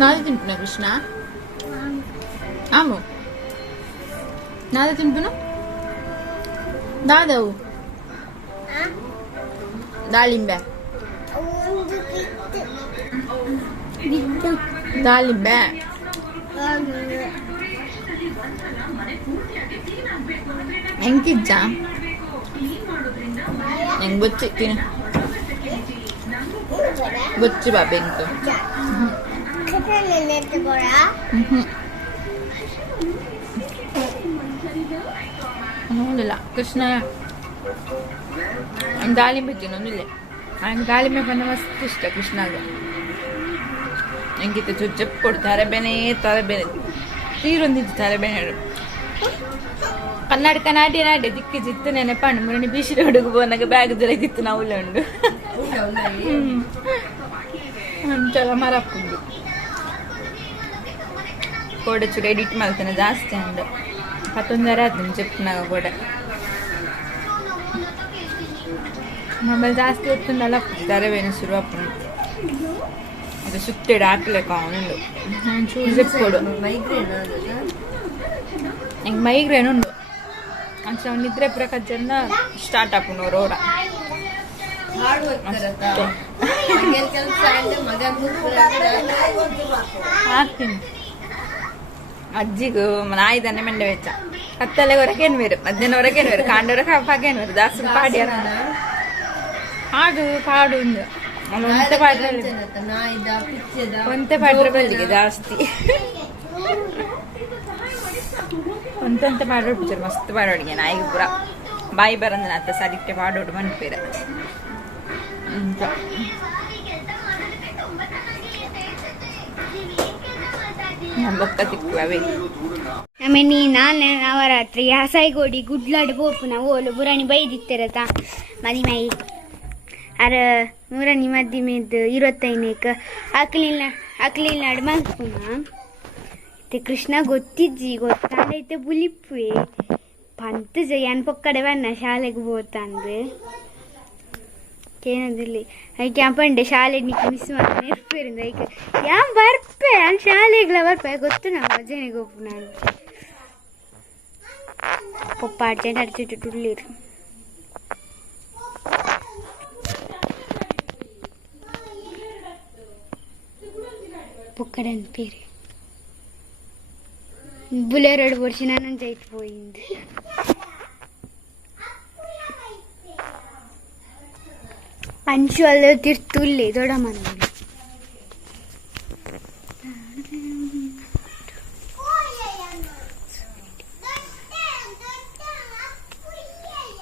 ನಾಳೆ ತಿಂಪುನ ಕೃಷ್ಣ ಆಮು ನಾಳೆ ತಿಂಪುನ ದಾದವು ದಾಳಿಂಬೆ ದಾಳಿಂಬೆ ಹೆಂಗಿಜ್ಜ ಹೆಂಗ್ ಬಚ್ಚಿತ್ತೀನಿ ಬಚ್ಚಿ ಬಾ ಬೆಂಕು ನೋಡಿಲ್ಲ ಕೃಷ್ಣ ದಾಳಿಂಬೆ ತಿನ್ನೋದಿಲ್ಲ ಹಂಗೆ ದಾಳಿಂಬೆ ಬಂದ ಮಸ್ತ್ ಇಷ್ಟ ಕೃಷ್ಣಾಗ ಹೆಂಗಿತ್ತು ಚುಚ್ಚಪ್ ಕೊಡ್ತಾರೆ ಬೆನೆ ತೀರೊಂದಿತ್ತು ತಾರೆ ಬೆನೆ ಕನ್ನಡಕ ನಾಟಿ ನಾಟಿ ದಿಕ್ಕಿ ಜಿತ್ತು ನೆನಪಣ್ಣು ಮುರಣಿ ಬೀಸಿದ ಹುಡುಗ ಬೋನಾಗ ಬ್ಯಾಗ್ ಜೊರಗಿತ್ತು ನಾವು ಉಂಡು ಚಲ ಮರಪ್ಪುಂಡು ಕೋಡೆ ಚೂರು ಎಡಿಟ್ ಮಾಡ್ತಾನೆ ಜಾಸ್ತಿ ಅಂಡು ಮತ್ತೊಂದರ ಆಯ್ತು ಚೆಪ್ನಾಗ ಕೋಡೆ ಮೊಬೈಲ್ ಜಾಸ್ತಿ ಹೊತ್ತುಂಡಲ್ಲ ತರವೇನು ಶುರು ಅಪ್ಪನು ಅದು ಸುತ್ತಿಡು ಹಾಕ್ಲೇಕ ಅವನುಂಡು ಚೂರು ಚೆಪ್ ಕೊಡು ಹೆಂಗೆ ಮೈಗ್ರೇನ್ ಉಂಡು ಅಂಚೆ ಅವ್ನು ನಿದ್ರೆ ಪ್ರಕಜ್ಜನ್ನ ಸ್ಟಾರ್ಟ್ ಆಪುನವ್ರು ಅವರ ಹಾಕ್ತೀನಿ ಅಜ್ಜಿಗೂ ನಾಯಿದನ್ನೇ ಮೆಂಡೆ ವೆಚ್ಚ ಕತ್ತಲೆ ಹೊರಗೇನು ಬೇರು ಮಧ್ಯಾಹ್ನ ಹೊರಗೇನು ಬೇರು ಕಾಂಡವರ ಹಾಗೇನು ಬೇರು ದಾಸು ಪಾಡಿ ಹಾಡು ಪಾಡು ಉಂಡು ಒಂತೆ ಪಾಡ್ರೆ ಬಲ್ಲಿಗೆ ಜಾಸ್ತಿ ಒಂತೆ ಪಾಡೋಡು ಪಿಕ್ಚರ್ ಮಸ್ತ್ ಪಾಡೋಡಿಗೆ ನಾಯಿಗೆ ಪೂರ ಬಾಯಿ ಬರಂದ ಅತ್ತ ಸರಿಕ್ಕೆ ಪಾಡೋಡು ಮನ್ಪೇರ ಬೊಕ್ಕ ತಿಕ್ಕುವೇ ಆಮೇಲೆ ನಾಳೆ ನವರಾತ್ರಿ ಹಸಾಯಿಗೋಡಿ ಗುಡ್ಲಾಡು ಪೋಪುನ ಓಲು ಬುರಾಣಿ ಬೈದಿತ್ತಿರತ್ತ ಮದಿಮೈ ಅರ ನೂರನಿ ಮದ್ದಿಮೆದ್ದು 25ನೇಕ ಅಕ್ಲಿನಾಡು ಮಲ್ಪುನ ಕೃಷ್ಣ ಗೊತ್ತಿಜ್ಜಿ ಗೊತ್ತಾಂಡೈತೆ ಬುಲಿಪ್ಪುವೆ ಪಂತ ಜಯನ್ ಪೊಕ್ಕಡೆ ಬಣ್ಣ ಶಾಲೆಗೆ ಹೋತಂದು ಏನದಿಲ್ಲ ಐಕೆ ಅಂಪಂಡೆ ಶಾಲೆ ನಿಕ್ಕೆ ಮಿಸ್ ಮಾಡಿ ನೆರ್ಪೇರಿಂದ ಐಕೆ ಯಾನ್ ಬರ್ಪೆ ಅಲ್ಲಿ ಶಾಲೆಗಳ ಬರ್ಪೆ ಗೊತ್ತು ನಾವು ಅಜ್ಜನಿಗೆ ಒಪ್ಪು ನಾನು ಪಪ್ಪ ಅರ್ಜೆಂಟ್ ಅರ್ಜೆಂಟ್ ಟುಳ್ಳೀರು പൊക്കടെ പേര് ബുലേറോട് പൊടിച്ച് ഞാൻ അഞ്ചായിട്ട് പോയിണ്ട് അഞ്ചു അല്ല തിരുത്തൂല്ലേ തൊടാൻ വന്നു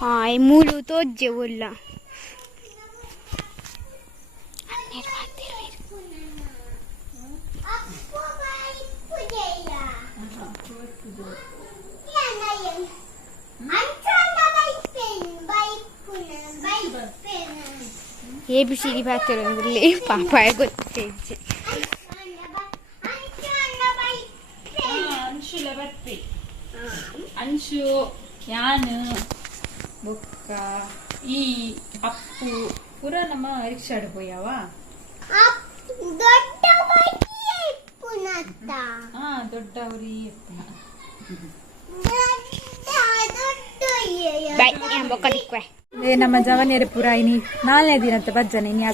ആ മൂലു തോജ്ജെ बोलला ABCD പാത്രമൊന്നുമില്ലേ പാപ്പായ കൊച്ചു ಅಂಶು ಯಾನು ಬೊಕ್ಕ ಈ ಅಪ್ಪು ಪೂರ ನಮ್ಮ ರಿಕ್ಷಾಡ್ ಹೋಯವ ದೊಡ್ಡ ಅವ್ರಿ ನಮ್ಮ ಜವನಿಯರ ಪುರ ಇನಿ 4ನೇ ದಿನದ ಭಜನೆ ಇನಿ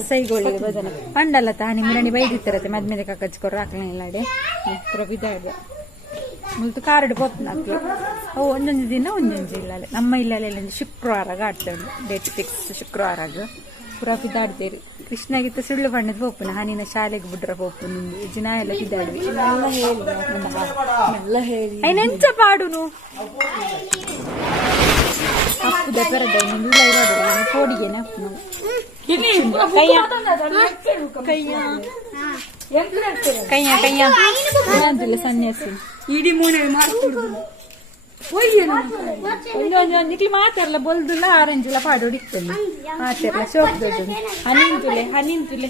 ಅಸೈಗೋಳಿ ಭಜನೆ ಪಂಡಲ್ಲ ತಾನಿ ಮಿರಣಿ ಬೈದಿತ್ತಿರತ್ತೆ ಮದ್ಮೇಲೆ ಕಚ್ಚಕೊಡ್ರ ಹಾಕ್ಲೇ ಇಲ್ಲಾಡೆ ಪುರ ಬಿದ್ದಾಡ ಮುಲ್ತು ಕಾರ್ಡ್ ಪೋತ್ನಾಕ್ಲು ಅವು ಒಂದೊಂದು ದಿನ ಒಂದೊಂದು ಇಲ್ಲಲೆ ನಮ್ಮ ಇಲ್ಲಲೆ ಶುಕ್ರವಾರ ಆಡ್ತೇವೆ ಡೇಟ್ ಫಿಕ್ಸ್ ಶುಕ್ರವಾರ ಪುರ ಬಿದ್ದಾಡ್ತೇರಿ ಕೃಷ್ಣಗಿತ್ತ ಸುಳ್ಳು ಬಣ್ಣದ ಪೋಪುನ ಹಾನಿನ ಶಾಲೆಗೆ ಬಿಡ್ರ ಪೋಪು ನಿಂದು ದಿನ ಎಲ್ಲ ಬಿದ್ದಾಡ್ವಿ ಎಲ್ಲ ಹೇಳಿ ಐನೆಂಚ ಪಾಡುನು ಅಪ್ಪುದ ಪೆರದ ನಿಂದು ಇರೋದು ಕೋಡಿಗೆನೆ ಅಪ್ಪು ಕೈಯ ಸನ್ಯಾಸಿ ಇಡೀ ಮೂನೆ ಮಾಡ್ಕೊಡುದು ಒಂದೊಂದು ಮಾತಾಡಲ್ಲ ಬೊಲ್ದುಲ್ಲ ಆರೆಂಜ್ ಎಲ್ಲ ಪಾಡು ಹೊಡಿತೇನೆ ಮಾತಾಡಲ್ಲ ಸೋಪ್ ದೊಡ್ಡ ಹನಿಂತುಲೆ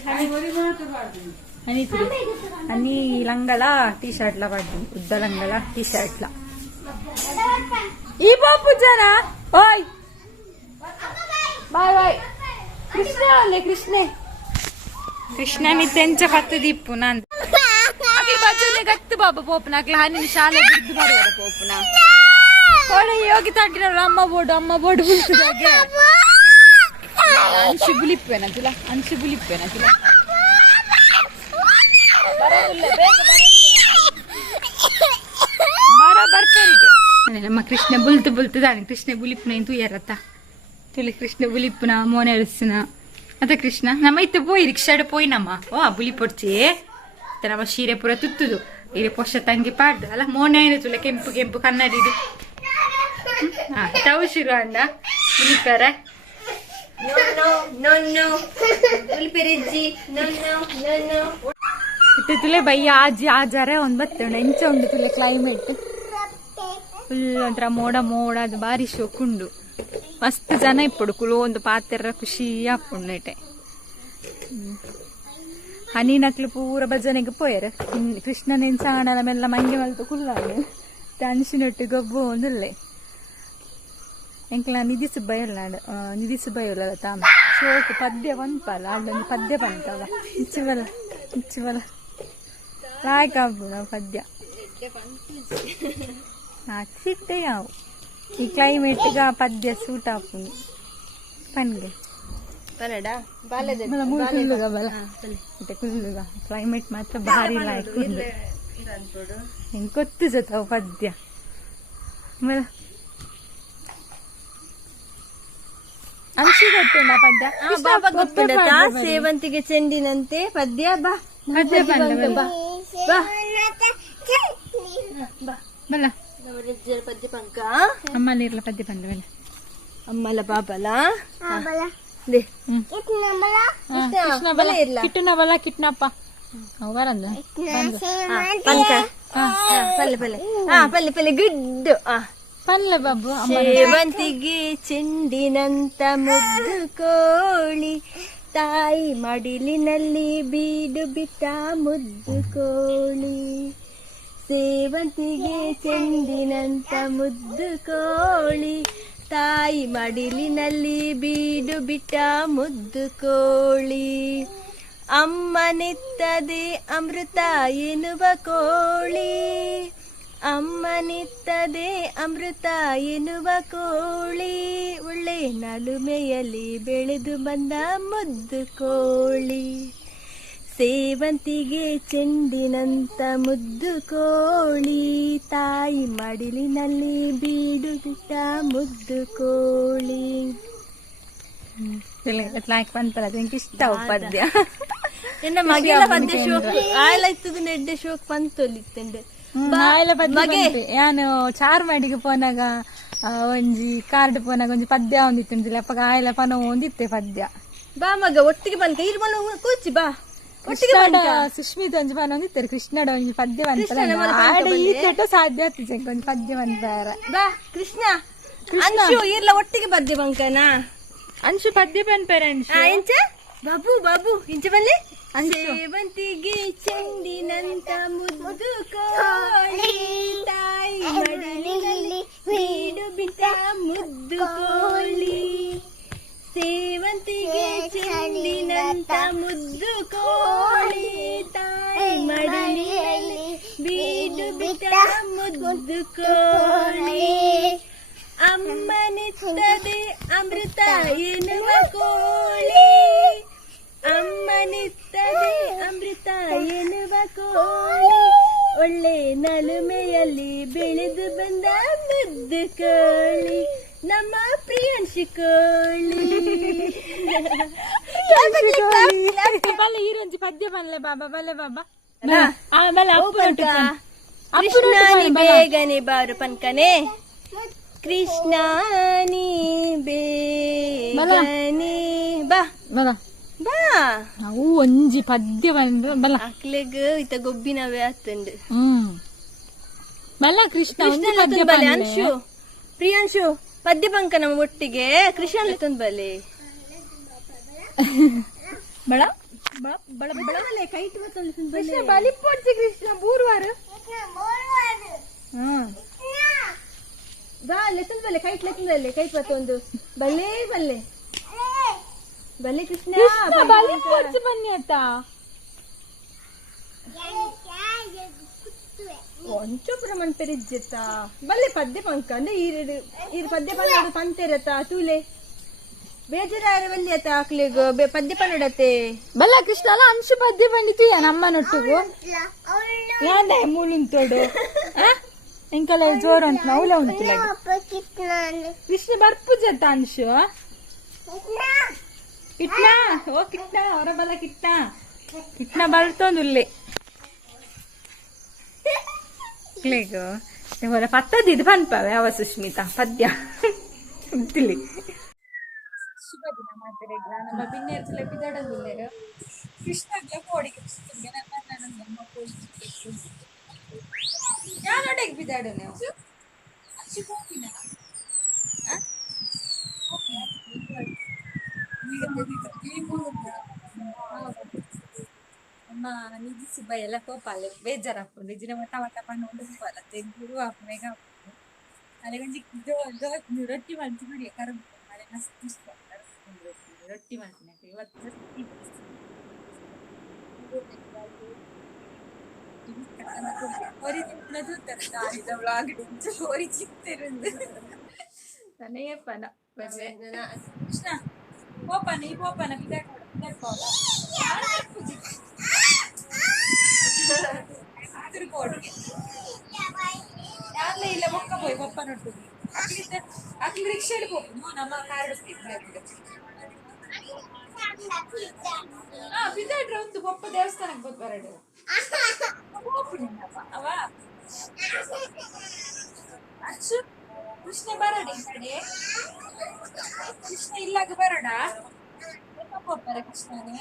ಹನಿ ಲಂಗಲ ಟೀ ಶರ್ಟ್ಲ ಪಾಡ್ದು ಉದ್ದ ಲಂಗಲ ಟೀ ಶರ್ಟ್ಲ ಈ ಪಾಪು ಜನ ಓಯ್ ಬಾಯ್ ಬಾಯ್ ಕೃಷ್ಣ ಅಲ್ಲೇ ಕೃಷ್ಣ ನೀ ತೆಂಚ ಪತ್ತು ದೀಪು ನಾನ್ ಬಜನೆ ಗತ್ತು ಬಾಬಾ ಪೋಪನ ಹಾನಿ ಶಾಲೆ ಬಿದ್ದು ಬರುವಾರ ಪೋಪನ ಕೋಡೆ ಯೋಗಿ ತಾಟಿನವ್ರು ಅಮ್ಮ ಬೋರ್ಡು ಬಿಡ್ತದಾಗೆ ಅಂಶು ಬುಲಿಪ್ಪೇನ ತುಲ ಬರ್ಪೇರಿಗೆ ನಮ್ಮ ಕೃಷ್ಣ ಬುಲ್ತು ದಾನಿ ಕೃಷ್ಣ ಬುಲಿಪ್ನ ತೂಯರತ್ತ ತುಳಿ ಕೃಷ್ಣ ಬುಲಿಪ್ನ ಮೋನೆ ಎಳಿಸಿನ ಅದ ಕೃಷ್ಣ ನಮ್ಮ ಇತ್ತು ಪೋಯಿ ರಿಕ್ಷಾಡ್ ಪೋಯಿ ನಮ್ಮ ಓ ಬುಲಿ ಪೊಡ್ಚಿ ನಮ್ಮ ಶೀರೆ ಪೂರ ತುತ್ತುದು ಇಲ್ಲಿ ಪೊಷ್ಟ ತಂಗಿ ಪಾಡ್ದು ಅಲ್ಲ ಮೋನೆ ಆಯ್ತು ತುಲೆ ಕೆಂಪು ಕನ್ನಡಿದು ತಾವು ಶುರು ಅಂಡ ಬುಲಿಪಾರ ಇತ್ತೆ ತುಲೆ ಬಯ್ಯ ಆಜಾರೆ ಒಂದ್ ಬರ್ತೇವೆ ಎಂಚ ಉಂಡು ತುಲೆ ಕ್ಲೈಮೇಟ್ ಫುಲ್ ಒಂಥರ ಮೋಡ ಅದು ಬಾರಿ ಶೋಕುಂಡು ಮಸ್ತ್ ಜನ ಇಪ್ಪಡು ಕುಲು ಒಂದು ಪಾತೆರ ಖುಷಿ ಆಪುಂಡೈಟೆ ಹನಿ ನಕ್ಲು ಪೂರ ಭಜನೆಗೆ ಪೋಯರ್ ಕೃಷ್ಣನೇನ್ ಸಾಣಲ ಮೆಲ್ಲ ಮಂಗೆ ಮಲ್ತು ಕುಲ್ಲಾಡು ಅನ್ಸಿನೊಟ್ಟು ಗೊಬ್ಬು ಒಂದಿಲ್ಲೆ ಎಂಕ್ಲ ನಿಧಿ ಸುಬ್ಬಯ್ಯಲ್ಲ ತಾಮ ಶೋಕ್ ಪದ್ಯ ಬಂತಲ್ಲ ಅಲ್ಲೊಂದು ಪದ್ಯ ಬಂತವ ಇಚ್ಚುವಲ ಲಾಯ್ಕ ನಾವು ಪದ್ಯ ಸಿಟ್ಟೆ ಯಾವು ಈ ಕ್ಲೈಮೇಟ್ಗ ಪದ್ಯ ಸೂಟ್ ಆಪುಂಡು ಪನ್ಗೆ ಕುಲ್ಲುಗ ಕ್ಲೈಮೇಟ್ ಮಾತ್ರ ಭಾರಿ ಲಾಯ್ಕ್ ಹೆಂಗ್ ಗೊತ್ತು ಜೊತೆ ಪದ್ಯ ಅಂಶಿ ಗೊತ್ತುಂಡ ಪದ್ಯ ಸೇವಂತಿಗೆ ಚೆಂಡಿನಂತೆ ಪದ್ಯ ಬಾ ಪದ್ಯ ಬಲ್ಲ ಪದ್ಯ ಪಂಕ ಅಮ್ಮನಿರ್ಲ ಪದ್ಯ ಬಂದ ಬಲ್ಲ ಅಮ್ಮಲ ಬಾಬಲ ಕೃಷ್ಣ ಬಲ ಕಿಟ್ಟನ ಬಲ ಕಿಟ್ನಪ್ಪ ಬರಂದ ಪಂಕ ಪಲ್ಲೆ ಗುಡ್ಡು ಪಲ್ಲೆ ಬಾಬು ಸೇವಂತಿಗೆ ಚೆಂಡಿನಂತ ಮುದ್ದು ಕೋಳಿ ತಾಯಿ ಮಡಿಲಿನಲ್ಲಿ ಬೀಡು ಬಿಟ್ಟ ಮುದ್ದು ಕೋಳಿ ಸೇವಂತಿಗೆ ಚೆಂಡಿನಂತ ಮುದ್ದು ಕೋಳಿ ತಾಯಿ ಮಡಿಲಿನಲ್ಲಿ ಬೀಡು ಬಿಟ್ಟ ಮುದ್ದು ಕೋಳಿ ಅಮ್ಮನಿತ್ತದೆ ಅಮೃತ ಎನ್ನುವ ಕೋಳಿ ಅಮ್ಮನಿತ್ತದೆ ಅಮೃತ ಎನ್ನುವ ಕೋಳಿ ಒಳ್ಳೆ ನಲುಮೆಯಲ್ಲಿ ಬೆಳೆದು ಬಂದ ಮುದ್ದು ಕೋಳಿ ಸೇವಂತಿಗೆ ಚೆಂಡಿನಂತ ಮುದ್ದು ಕೋಳಿ ತಾಯಿ ಮಡಿಲಿನಲ್ಲಿ ಬೀಡು ಬಿಟ್ಟ ಮುದ್ದು ಕೋಳಿ ಬಂತಲ್ಲ ಅದಕ್ಕೆ ಇಷ್ಟ ಪದ್ಯ ಎನ್ನ ಮಗೆಲ ಪದ್ಯ ಶೋಕ್ ಆಯ್ಲಾಯ್ತದ ನೆಡ್ಡೆ ಶೋಕ್ ಪಂತೊಲಿತ್ತಂಡೆ ನಾನು ಚಾರ್ಮಾಡಿಗೆ ಪೋನಾಗ ಒಂಜಿ ಕಾರ್ಡ್ ಪೋನಾಗ ಒಂಜಿ ಪದ್ಯ ಒಂದಿತ್ತು ಅಪ್ಪಗ ಆಯ್ಲ ಪನ ಒಂದಿತ್ತೆ ಪದ್ಯ ಬಾ ಮಗ ಒಟ್ಟಿಗೆ ಬಂತ ಇರ್ಬಣ್ಣ ಕೂಚಿ ಬಾ ಸುಶ್ಮಿತ ಒಂಜಿ ಪನ ಒಂದಿತ್ತಾರೆ ಕೃಷ್ಣಡ ಒಂಜಿ ಪದ್ಯ ಬಂತ ಈ ಕೆಟ್ಟ ಸಾಧ್ಯ ಆಗ್ತಿದೆ ಒಂಜಿ ಪದ್ಯ ಬಂತಾರ ಬಾ ಕೃಷ್ಣ ಅಂಶು ಇರ್ಲ ಒಟ್ಟಿಗೆ ಪದ್ಯ ಬಂಕನ ಅಂಶು ಪದ್ಯ ಬಂತಾರೆ ಎಂಚ ಬಾಬು ಇಂಚ ಬನ್ನಿ ಸೇವಂತಿಗೆ ಚೆಂಡಿನಂತ ಮುದ್ದು ಕೋಳಿ ತಾಯಿ ಮಡಿಲಿನಲ್ಲಿ ಬೀಡು ಬಿಟ್ಟ ಮುದ್ದು ಕೋಳಿ ಸೇವಂತಿಗೆ ಚೆಂಡಿನಂತ ಮುದ್ದು ಕೋಳಿ ತಾಯಿ ಮಡಿಲಿನಲ್ಲಿ ಬೀಡು ಬಿಟ್ಟ ಮುದ್ದು ಕೋಳಿ ಅಮ್ಮನಿತ್ತದೆ ಅಮೃತ ಎನ್ನುವ ಕೋಳಿ ಅಮ್ಮನಿತ್ತದೆ ಅಮೃತ ಎನ್ನುವ ಕೋಳಿ ಒಳ್ಳೆ ನಲುಮೆಯಲ್ಲಿ ಬೆಳೆದು ಬಂದ ಮುದ್ದು ಕೋಳಿ ನಮ್ಮ ಪ್ರಿಯಾಂಶಿ ಕೋಳಿ ಬಲ್ಲ ಈರೊಂಜಿ ಪದ್ಯ ಬಲ್ಲೆ ಬಾಬಾ ಬಲ್ಲೆ ಬಾಬಾ ಕೃಷ್ಣಾನಿ ಬೇಗನೆ ಬಾರು ಪನ್ಕನೆ ಕೃಷ್ಣಾನಿ ಬೇಗನೆ ಬಾ ಬಲ ಬಾ ನಾವು ಒಂಜಿ ಪದ್ಯ ಬಂದ್ರೆ ಬಲ್ಲ ಅಕ್ಲೆಗ್ ಇತ ಗೊಬ್ಬಿನವೇ ಆತಂಡು ಬಲ್ಲ ಕೃಷ್ಣ ಬಲೆ ಅಂಶು ಪ್ರಿಯಾಂಶು ಪದ್ಯ ಬಂಕ ನಮ್ಮ ಒಟ್ಟಿಗೆ ಕೃಷ್ಣ ತಂದ್ ಬಲೆ ಬಳ ಬಳ ಬಳ ಬಳೆ ಕೈಟ್ ಕೃಷ್ಣ ಬಲಿ ಪೋಡ್ಸಿ ಕೃಷ್ಣ ಬೂರ್ವಾರ ಬಾ ಲೆಸನ್ ಬಲ್ಲೆ ಕೈಟ್ ಲೆಸನ್ ಬಲ್ಲೆ ಕೈಟ್ ಬತ್ತೊಂದು ಬಲ್ಲೆ ಬಲೆ ಕೃಷ್ಣ ಬಲಿ ಕೊಡ್ತು ಬನ್ನಿ ಆತ ಒಂಚೂಪುರ ಮಂತರಿಜ್ಜೆತ್ತ ಬಲ್ಲೆ ಪದ್ಯ ಪಂಕ ಅಂದ್ರೆ ಈ ಪದ್ಯ ಪನ್ನೋಡು ಪಂತೆರತ್ತ ತೂಲೆ ಬೇಜಾರ ಬಲ್ಲಿ ಆತ ಆಕ್ಲಿಗ ಪದ್ಯ ಪನ್ನಡತ್ತೆ ಬಲ್ಲ ಕೃಷ್ಣ ಅಲ್ಲ ಅಂಶು ಪದ್ಯ ಬಂದಿತ್ತು ನಮ್ಮನೊಟ್ಟಿಗೂ ಯಾಂದ ಮೂಲುಂತೋಡು ಇಂಕಲ್ಲ ಜೋರು ಅಂತ ನೌಲ ಉಂಟು ಕೃಷ್ಣ ಬರ್ಪುಜತ್ತ ಅಂಶು ಕಿಟ್ನ ಓ ಕಿಟ್ನ ಹೊರ ಬಲ ಕಿಟ್ನ ಕಿಟ್ನ ಬರ್ತೊಂದುಲ್ಲೆ ಹೊರ ಪತ್ತದ ಇದು ಪನ್ಪವೆ ಅವ ಸುಷ್ಮಿತಾ ಪದ್ಯ ತಿಳಿ ಶುಭ ದಿನ ಮಾತಾರೆ ನಮ್ಮ ಬಿನ್ನೇರ್ಸಲ ಬಿದ್ದಾಡಂಗಿಲ್ಲ ಕೃಷ್ಣಗೆ ಕೋಡಿಗೆ ಯಾನೊಟ್ಟಿಗೆ ಬಿದ್ದಾಡು ನೀವು ಅಮ್ಮ ನಿಜ ಸುಬ್ಬ ಎಲ್ಲ ಕೋಪಾಲೆ ಬೇಜಾರಪ್ಪ ನಿಜಿನ ಮಟ್ಟ ಮಟ್ಟ ಪಣ್ಣು ಉಂಡುಪ್ಪಲ್ಲ ತೆಗ್ದು ಅಪ್ಪನೆಗ ಅಲೆ ಗಂಜಿ ರೊಟ್ಟಿ ಮಾಡ್ತಿ ನೋಡಿ ಕರಬ ಮಳೆ ಮಸ್ತ್ ಇಷ್ಟ ರೊಟ್ಟಿ ಮಾಡ್ತೀನಿ ಇವತ್ತು ಕೋರಿ ತಿನ್ನದು ತರಕಾರಿದ ವ್ಲಾಗ್ ಕೋರಿ ಚಿಕ್ತಿருந்து ತನೆಯಪ್ಪನ ಬರ್ರೆ ಕೃಷ್ಣ ಪೋಪನ ಈ ಪೋಪನ ತಿರುಗೋಡಿಗೆ ಯಾರೇ ಇಲ್ಲ ಮೊಕ್ಕ ಪೋಯ್ ಪಪ್ಪನೊಟ್ಟಿಗೆ ಅಕ್ಲಿ ರಿಕ್ಷಾಡಿ ಹೋಗ್ನು ನಮ್ಮ ಕಾರ್ ಬಿದ್ದಾಡ್ರೆ ಒಂದು ಪಪ್ಪ ದೇವಸ್ಥಾನಕ್ಕೆ ಬಂದು ಬರಡು ಅವ ಅಚ್ಚು ಕೃಷ್ಣ ಬರಡಿ ಕಡೆ ಕೃಷ್ಣ ಇಲ್ಲಾಗ ಬರೋಣ ಹೋಗ್ಬಾರ ಕೃಷ್ಣನೇ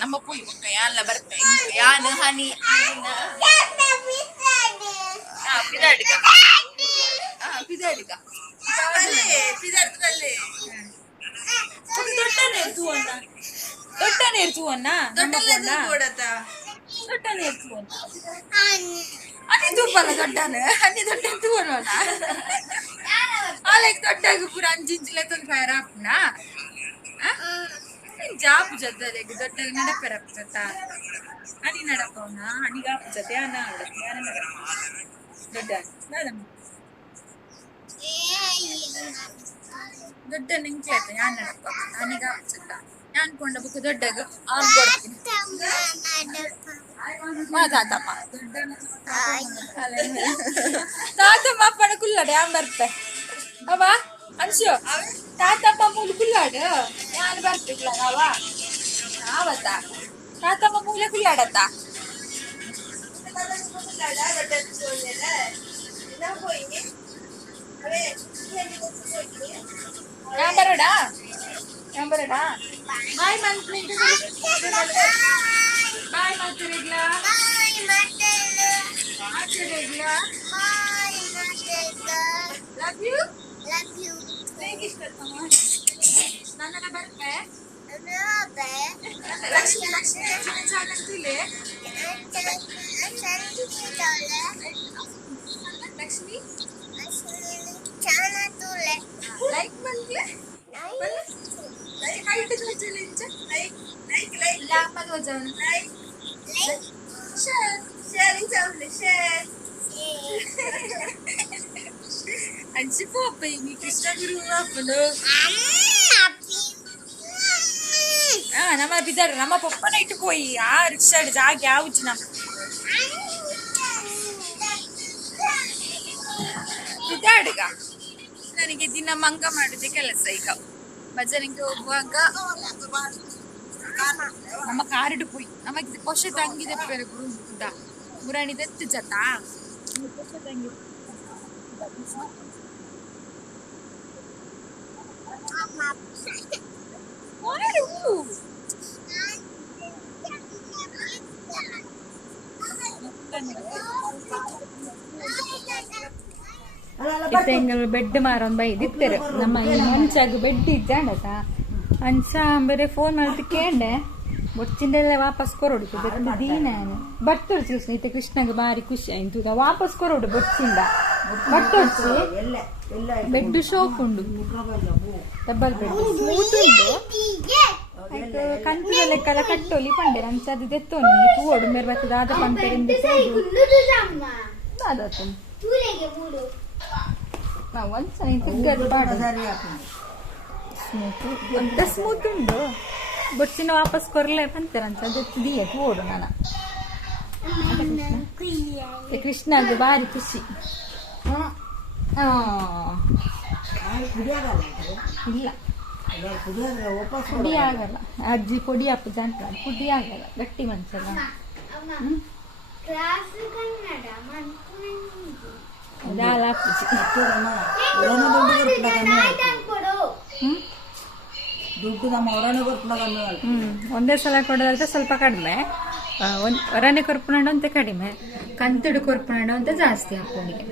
ನಮ್ಮ ಪುಯ್ ಯಾನ್ಲ ಬರ್ತೆ ಯಾನು ಹನಿ ಪಿದಾಡಿಗ ಪಿದಾಡಿಗ ದೊಡ್ಡನೇ ಇರ್ತು ಅನ್ನ ದೊಡ್ಡನೇ ಇರ್ತು ಅನ್ನ ಅನಿ ತುಪ್ಪಲ್ಲ ದೊಡ್ಡನೆ ಅನಿ ದೊಡ್ಡ ತೂವನೋಣ ಆಲೆಗ್ ದೊಡ್ಡಾಗ ಪೂರ ಅಂಜಿಂಚಿಲೆ ತಂದು ಫೈರ್ ಹಾಕ್ನ ಜಾಪು ಜೊತೆಗೆ ದೊಡ್ಡಾಗ ನಡಪೆರಪ್ಪ ಜೊತ ಅನಿ ನಡಪವನ ಅನಿಗಾಪು ಜೊತೆ ಅನ್ನ ಆಡತ್ತೆ ಯಾರ ನಡಪ ದೊಡ್ಡ ನಾದಮ್ಮ ದೊಡ್ಡ ನಿಂಚೆ ಆಯ್ತು ಯಾನ್ ನಡಪ ಅನಿಗಾಪು ಜೊತ ಯಾನ್ ಕೊಂಡ ಬುಕ್ ದೊಡ್ಡಾಗ ಆನ್ ಕೊಡ್ತೀನಿ ತಾತಮ್ಮ ತಾತಮ್ಮ ಅಪ್ಪನ ಕುಲ್ಲಾಡ ಯಾನ್ ಬರ್ತೆ ಅವ ಅನ್ಸು ತಾತಪ್ಪ ಮೂಲ ಕುಲ್ಲಾಡ ಯಾನ್ ಬರ್ತಿಲ್ಲ ಅವ ಆವತ್ತ ತಾತಮ್ಮ ಮೂಲೆ ಕುಲ್ಲಾಡತ್ತ ಯಾನ್ ಬರೋಡ ಯಾನ್ ಬರೋಡ ಬಾಯ್ ಮಂತ್ರಿ ಬಾಯ್ ಮಾತಿರಿಗ್ಲಾ ಲವ್ ಯು ಹೇಗೆ ಇಷ್ಟ ನನ್ನೆಲ್ಲ ಬರ್ತೆ ಲಕ್ಷ್ಮಿ ಲಕ್ಷ್ಮಿ ಚಾನಲ್ ತುಲೆ ಲಕ್ಷ್ಮಿ ಲೈಕ್ ಬಂದ್ಲೆ ಹೈಟ್ ಚಾಲೆಂಜ್ ಲೈಕ್ ಲಾಪದ ವಜಾವನ ಶೇರ್ ಶೇರಿಂಗ್ ಚಾವಲೆ ಶೇರ್ ಅಂಚಿ ಪೋಪ ಈ ಕೃಷ್ಣ ಗುರು ಅಪ್ಪನು ನಮ್ಮ ಬಿದ್ದಾರ ನಮ್ಮ ಪಪ್ಪನ ಇಟ್ಟುಕೋಯಿ ಆ ರಿಕ್ಷಾ ಜಾಗ ಯಾವ್ದು ನಮ್ಮ ಬಿದ್ದಾಡುಗ ನನಗೆ ದಿನ ಮಂಗ ಮಾಡುದೇ ಕೆಲಸ ಈಗ ಬಜಾರಿಗೆ ಹೋಗುವಾಗ ನಮ್ಮ ಕಾರಿಡು ಪೋಯಿ ನಮಗೆ ಪೊಷ ತಂಗಿದೆ ಪೇರೆ ಗುರುದ ಗುರಾಣಿ ದತ್ತು ಜತ ಪೊಷ ತಂಗಿ ಬೆಡ್ ಮಾರೊಂದು ಬೈದಿತ್ತೇರು ನಮ್ಮ ಈ ಮಂಚಾಗ ಬೆಡ್ ಇದ್ದಾಂಡತ ಅಂಚ ಬೇರೆ ಫೋನ್ ಮಾಡಿ ಕೇಂಡೆ ಬೊಚ್ಚಿಂಡೆಲ್ಲ ವಾಪಸ್ ಕೊರೋಡು ದೀನೇನು ಬಟ್ಟೊಡ್ಸಿ ಕೃಷ್ಣ ಇತ್ತೆ ಕೃಷ್ಣಗೆ ಬಾರಿ ಖುಷಿ ಆಯ್ತು ವಾಪಸ್ ಕೊರೋಡು ಬೊಚ್ಚಿಂದ ಬಟ್ಟೊಡ್ಸಿ ಬೆಡ್ ಶೋಕ್ ಉಂಡು ಡಬಲ್ ಬೆಡ್ ಸ್ಮೂತ್ ಉಂಡು ಆಯ್ತು ಕಂತಿದ ಲೆಕ್ಕದ ಕಟ್ಟೋಲಿ ಪಂಡೆ ನಂಚದು ದೆತ್ತೊನ್ನಿ ತೂವಡು ಮೇರ್ ಬರ್ತದ ಆದ ಪಂಪೆರಿಂದ ಅದಾತು ನಾವು ಒಂದ್ಸಲ ತಿರ್ಗದು ಬಾಡ ಸ್ಮೂತ್ ಅಂತ ಸ್ಮೂತ್ ಉಂಡು ಬೊಚ್ಚಿನ ವಾಪಸ್ ಕೊರ್ಲೆ ಪಂತರಂಚ ದೆತ್ತು ದಿಯ ತೂವಡು ನಾನು ಕೃಷ್ಣಗೆ ಬಾರಿ ಖುಷಿ ಇಲ್ಲ ಪುಡಿ ಆಗಲ್ಲ ಅಜ್ಜಿ ಪುಡಿ ಅಪ್ಪ ಜಂಟ ಪುಡಿ ಆಗಲ್ಲ ಗಟ್ಟಿ ಮನ್ಸಲ್ಲ ಒಂದೇ ಸಲ ಕೊಡೋದಾದ್ರೆ ಸ್ವಲ್ಪ ಕಡಿಮೆ ಹೊರನೆ ಕೊರ್ಪುನಂಡ ಅಂತ ಕಡಿಮೆ ಕಂತುಡು ಕೊರ್ಪುನಂಡ ಅಂತ ಜಾಸ್ತಿ ಹಾಕೊಂಡಿಗೆ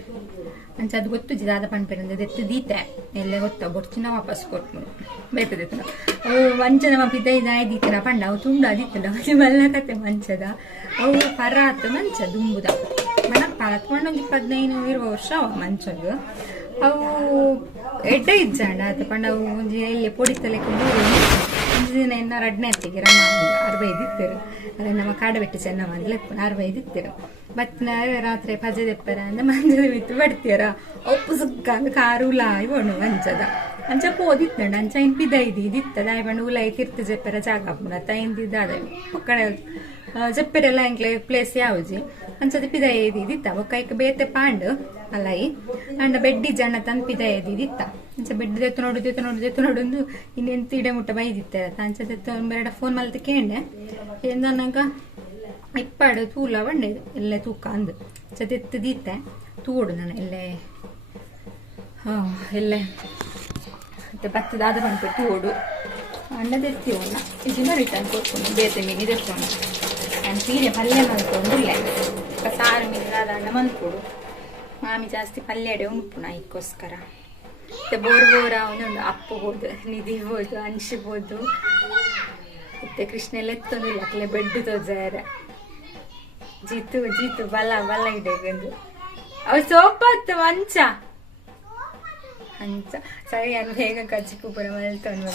ಅಂಚ ಅದು ಗೊತ್ತು ದಾದ ಪಂಪೆರಿಂದ ದೆತ್ತು ದೀತೆ ಎಲ್ಲೇ ಗೊತ್ತ ಬೊರ್ಚಿನ ವಾಪಸ್ ಕೊಟ್ಬಿಡು ಬೇಕದಿತ್ತು ಅವು ಮಂಚದ ಮಪ್ಪಿದ್ದ ಇದಾಯ್ ದೀತರ ಪಂಡ ಅವು ತುಂಡ ದಿತ್ತಲ್ಲ ಅದು ಮಲ್ಲ ಕತೆ ಮಂಚದ ಅವು ಪರ ಆತು ಮಂಚ ದುಂಬುದ ಮನಪ್ಪಾಲ ತೊಗೊಂಡೊಂದು 15-20 ವರ್ಷ ಅವ ಮಂಚದು ಅವು ಎಡ್ಡ ಇಜ್ಜಾಂಡ ಆತ ಪಂಡ ಅವು ಎಲ್ಲಿ ಪೊಡಿತಲೆಕ್ಕೆ ದಿನ ಎನ್ನಾರು ಅಡ್ನೆ ಅತ್ತಿಗೆ ರಮ್ಮ 65 ಇತ್ತರು ಅಲ್ಲ ನಮ್ಮ ಕಾಡಬೆಟ್ಟು ಚೆನ್ನ ಮಾಡ್ಲೆಪ್ಪ 65 ಇತ್ತರು ಬತ್ನ ರಾತ್ರಿ ಪಜೆ ದೆಪ್ಪರ ಅಂದ್ರೆ ಮಂಚದ ಬಿತ್ತು ಬಡ್ತೀರ ಒಪ್ಪು ಸುಕ್ಕ ಅಂದ್ರೆ ಕಾರು ಉಲಾಯಿ ಬಣ್ಣು ಮಂಚದ ಅಂಚ ಪೋದಿತ್ತಂಡ ಅಂಚ ಇನ್ಪಿದ ಇದಿತ್ತದ ಆಯ್ ಬಣ್ಣ ಉಲಾಯಿ ಕಿರ್ತ ಜೆಪ್ಪರ ಜಾಗ ಪುನತ ಇಂದಿದ್ದ ಅದೇ ಒಕ್ಕಡೆ ಜೆಪ್ಪರೆಲ್ಲ ಎಂಕ್ಲೆ ಪ್ಲೇಸ್ ಯಾವ್ಜಿ ಅಂಚದ ಪಿದ ಇದಿತ್ತ ಒಕ್ಕೈಕ್ ಬೇತೆ ಪಾಂಡ್ ಅಲಾಯಿ ಅಂಡ ಬೆಡ್ಡಿ ಜನ ತಂದ್ ಪಿದ ಇದಿತ್ತ ಅಂಚ ಬೆಡ್ ದೆತ್ತು ನೋಡೊಂದು ಇನ್ನೆಂತ ಇಡೆ ಮುಟ್ಟ ಬೈದಿತ್ತ ಅಂಚ ದೆತ್ತು ಬೇಡ ಫೋನ್ ಮಲ್ತ ಕೇಂಡೆ ಏನಂಗ ಇಪ್ಪಾಡು ತೂಲ ಬಂಡೆ ಎಲ್ಲೇ ತೂಕ ಅಂದು ಚತೆತ್ತು ದೀತೆ ತೂಡು ನಾನು ಎಲ್ಲೇ ಎಲ್ಲೇ ಮತ್ತೆ ಭತ್ತದಾದ ಬಂತು ತೂಡು ಅಣ್ಣ ತೆತ್ತೀವಲ್ಲ ಇದನ್ನ ರಿಟರ್ನ್ ಕೊಡ್ಕೊಂಡು ಬೇತೆ ಮೀನು ತೆತ್ಕೊಂಡು ನಾನು ಸೀರೆ ಪಲ್ಯ ಮಾಡ್ಕೊಂಡಿಲ್ಲ ಸಾರು ಮೀನಾದ ಅಣ್ಣ ಮಂದ್ಕೊಡು ಮಾಮಿ ಜಾಸ್ತಿ ಪಲ್ಯಡೆ ಉಂಟು ಇದಕ್ಕೋಸ್ಕರ ಮತ್ತೆ ಬೋರ್ ಅವನೊಂದು ಅಪ್ಪಬೋದು ನಿಧಿಬೋದು ಅನ್ಸಿಬೋದು ಮತ್ತೆ ಕೃಷ್ಣ ಎಲ್ಲ ಎತ್ತೊಂದಿಲ್ಲ ಅಕ್ಲೆ ಬೆಡ್ ತೋಜಾರ ಜೀತು ಬಲ ಇಡೇಗಂದು ಅವ ಸೋಪತ್ತು ಮಂಚ ಅಂಚ ಸರಿ ನಾನು ಬೇಗ ಕಚ್ಚಿಕು ಪುರ ಮಲ್ತೊಂಡು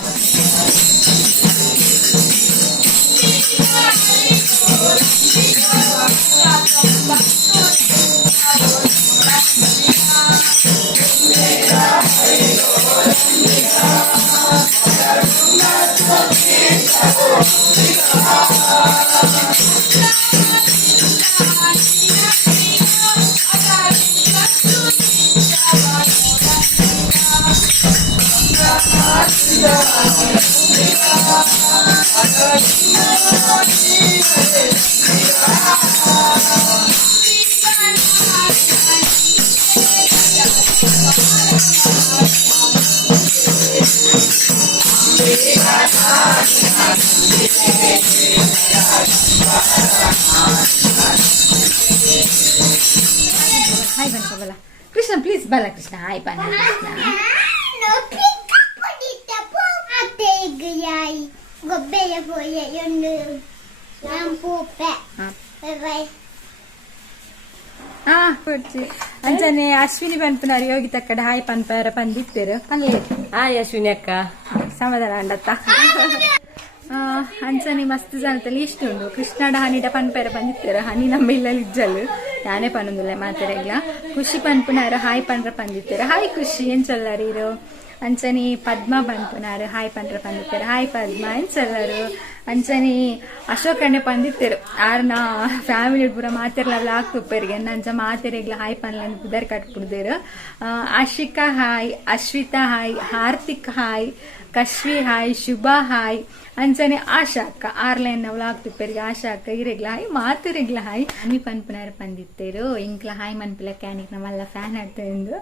ಹಾಯ್ ಬನ್ಕ ಬಲ ಕೃಷ್ಣ ಪ್ಲೀಸ್ ಬಲ ಕೃಷ್ಣ ಹಾಯ್ ಬನ್ನ ಕೃಷ್ಣ ಅಂಚನೆ ಅಶ್ವಿನಿ ಪನ್ಪುನಾರು ಯೋಗಿ ತಕ್ಕಡ ಹಾಯ್ ಪನ್ಪಾರ ಪಂದಿತ್ತೇರು ಅಲ್ಲೇ ಹಾಯ್ ಅಶ್ವಿನಿ ಅಕ್ಕ ಸಮಾಧಾನ ಅಂಡತ್ತ ಅಂಚನೆ ಮಸ್ತ್ ಜನತಲ್ಲಿ ಇಷ್ಟ ಉಂಡು ಕೃಷ್ಣಡ ಹನಿಡ ಪನ್ಪೇರ ಪಂದಿತ್ತೇರು ಹನಿ ನಮ್ಮ ಇಲ್ಲಲ್ಲಿ ಇಜ್ಜಲು ಯಾನೇ ಪನ್ನೊಂದಿಲ್ಲ ಮಾತಾಡಲ್ಲ ಖುಷಿ ಪನ್ಪುನಾರು ಹಾಯ್ ಪನ್ರ ಪಂದಿತ್ತೇರು ಹಾಯ್ ಖುಷಿ ಎಂಚಲ್ಲರೀರು ಅಂಚನಿ ಪದ್ಮ ಪನ್ಪುನಾರು ಹಾಯ್ ಪನ್ರ ಪಂದಿತ್ತೇರು ಹಾಯ್ ಪದ್ಮ ಎಂಚಲ್ಲರು ಅಂಚನಿ ಅಶೋಕಣ್ಣೆ ಪಂದಿತ್ತೇರು ಆರ್ನ ಫ್ಯಾಮಿಲಿ ಪೂರ ಮಾತೆರ್ಲ ಬ್ಲಾಕ್ ತುಪ್ಪರಿಗೆ ಅಂಚ ಮಾತೆರೆಗ್ಲ ಹಾಯ್ ಪನ್ಲ ಪುದರ್ ಕಟ್ಬಿಡ್ದೇರು Ashika hi Ashwita hi Harthik hi Kashvi hi Shubha hi ಅಂಚನೆ ಆಶಾ ಅಕ್ಕ ಆರ್ಲೈನ್ ವ್ಲಾಗ್ ತುಪ್ಪರಿಗೆ ಆಶಾ ಅಕ್ಕ ಇರೆಗ್ಲ ಹಾಯ್ ಮಾತೆರೆಗ್ಲ ಹಾಯ್ ಅಮ್ಮಿ ಪನ್ಪುನಾರು ಪಂದಿತ್ತೇರು ಇಂಕ್ಲ ಹಾಯ್ ಮನ್ಪಿಲ ಕ್ಯಾನಿಕ್ ನಮ್ಮಲ್ಲ ಫ್ಯಾನ್ ಆಡ್ತೇಂದು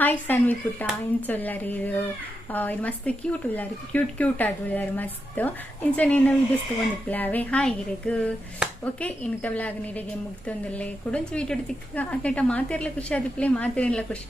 ಹಾಯ್ ಸನ್ವಿ ಪುಟ್ಟ ಇಂಚೊಲ್ಲರೀರು ಇದು ಮಸ್ತ್ ಕ್ಯೂಟ್ ಉಳ್ಳಾರಿ ಕ್ಯೂಟ್ ಆದ ಉಳ್ಳಾರಿ ಮಸ್ತ್ ಇಂಚನೆ ನಾವು ಇದಷ್ಟು ಬಂದಿಪ್ಲಾವೆ ಹಾಯ್ ಇರೆಗ್ ಓಕೆ ಇಂಥ ವ್ಲಾಗ್ ನೀರಿಗೆ ಮುಗ್ತೊಂದಿಲ್ಲ ಕೊಡೊಂಚು ವೀಡಿಯೋ ತಿಕ್ಕ ಅದೇಟ ಮಾತೆರ್ಲ ಖುಷಿ ಆದಿಪ್ಲೆ ಮಾತೆರ್ಲ ಖುಷಿ